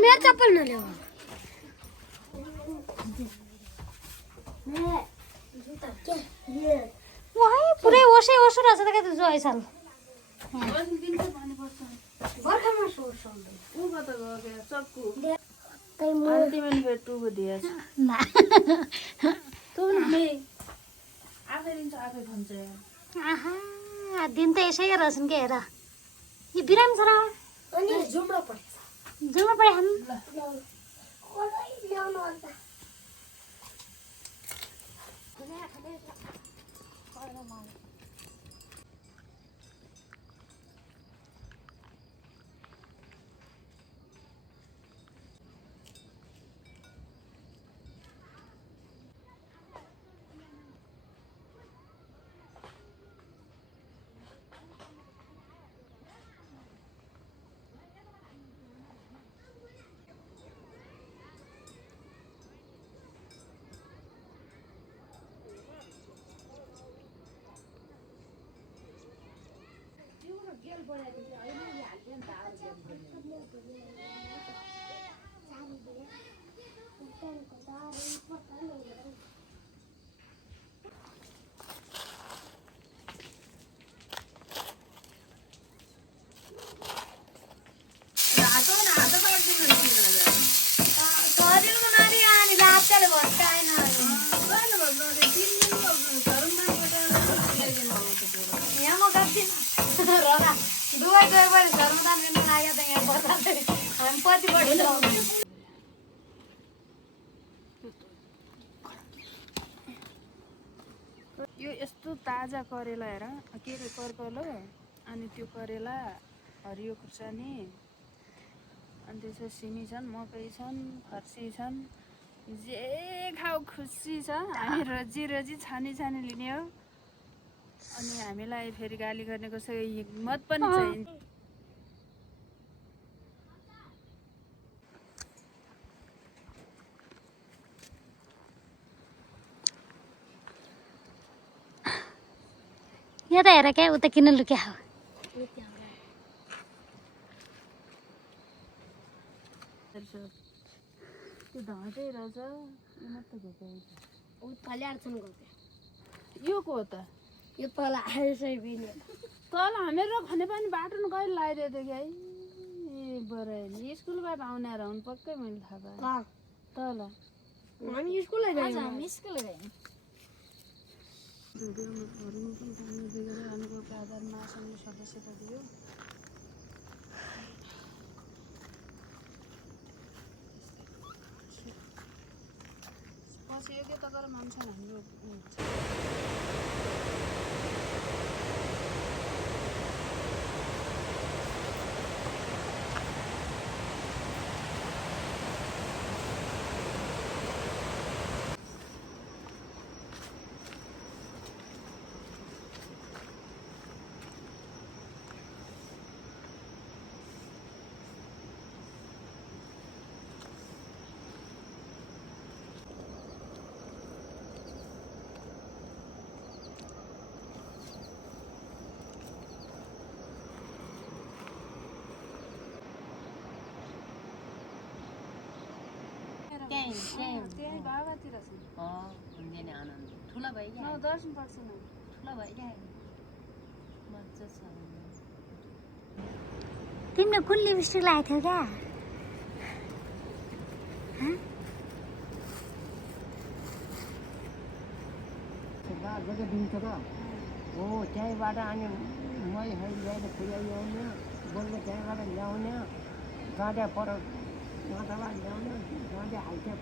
मेरो चप्पल नल्याऊ वही पुरै ओसे ओसो रहेछ त के त जो आइसाल बर्खामा सोर्छ उ कता गयो चक्कु तिमीले फेरि टुबो दिएछ ना तुमले आफै दिन्छ आफै खान्छ आहा दिन त यसै रहेछन् के हेर यो बिराम छ र अनि जुम्रो पढे हामी ल्याउनु पर्छ यो यस्तो ताजा करेला हेर के रे पर्पल हो अनि त्यो करेला हरियो खुर्सानी अनि त्यसपछि सिमी छन् मकै छन् फर्सी छन् जे खाऊ खुसी छ हामी रोजी रोजी छानी छानी लिने हो अनि हामीलाई फेरि गाली गर्ने कसैको हिम्मत पनि छैन यहाँ त हेर क्या उता किन लुक्या हो त्यो ढाँटै रहेछ यो मात्रै यो को हो त यो तल तल हामीहरू खने पनि बाटो न कहिले लगाइदिएको थियो कि है ए बरु स्कुलबाट आउनेहरू हुन् पक्कै मैले थाहा पाएँ तल हामी स्कुल अनुकूलका आधारमा आसनले सदस्यता दियो पछि योग्यता गरेर मान्छन् हाम्रो त्यही बाबातिर छ हुँदैन आनन्द ठुला भइगयो दर्शन पर्दैन ठुला भइगयो मजा छ तिमीले कुन लिपस्टिक लगाएको थियौ क्या जग्गा दिन्छ त हो त्यहीँबाट अनि मै ल्याएर पुर्याउने बोल्ने त्यहीँबाट ल्याउने गाँडा पर गाँडाबाट ल्याउने गाँडा हाल्थ्यो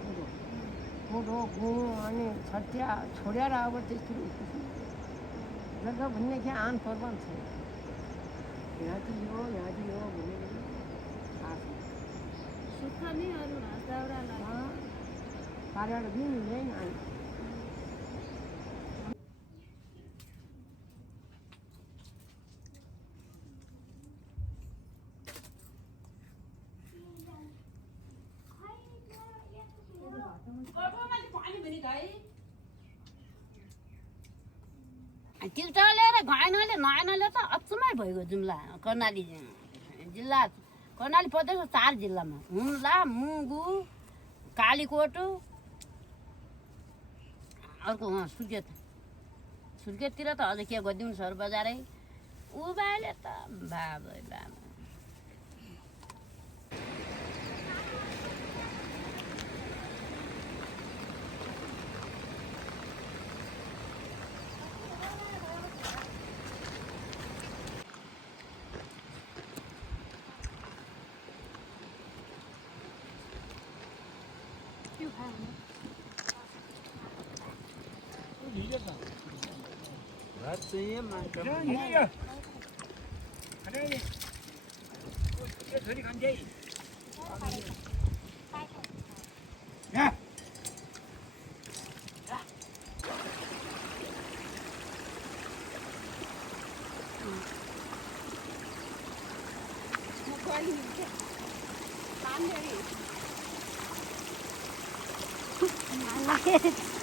कोदो गुँ अनि छट्या छोडेर अब त्यस्तो जग्गा भन्ने क्या आन पर्वन छ यहाँ चाहिँ यो भन्ने थाहा छ सुक्ख नि अरू घाँस दाउरा पारेर दिनु हुँदैन अनि टिस्टाले र घाइनाले नयनाले त अचम्मै भइगयो जुम्ला कर्णाली जिल्ला कर्णाली प्रदेश 4 जिल्लामा हुम्ला मुगु कालीकोट अर्को उहाँ सुर्खेततिर त अझ के गरिदिउँ सर बजारै उबाले त बाबै बाबा Malaki.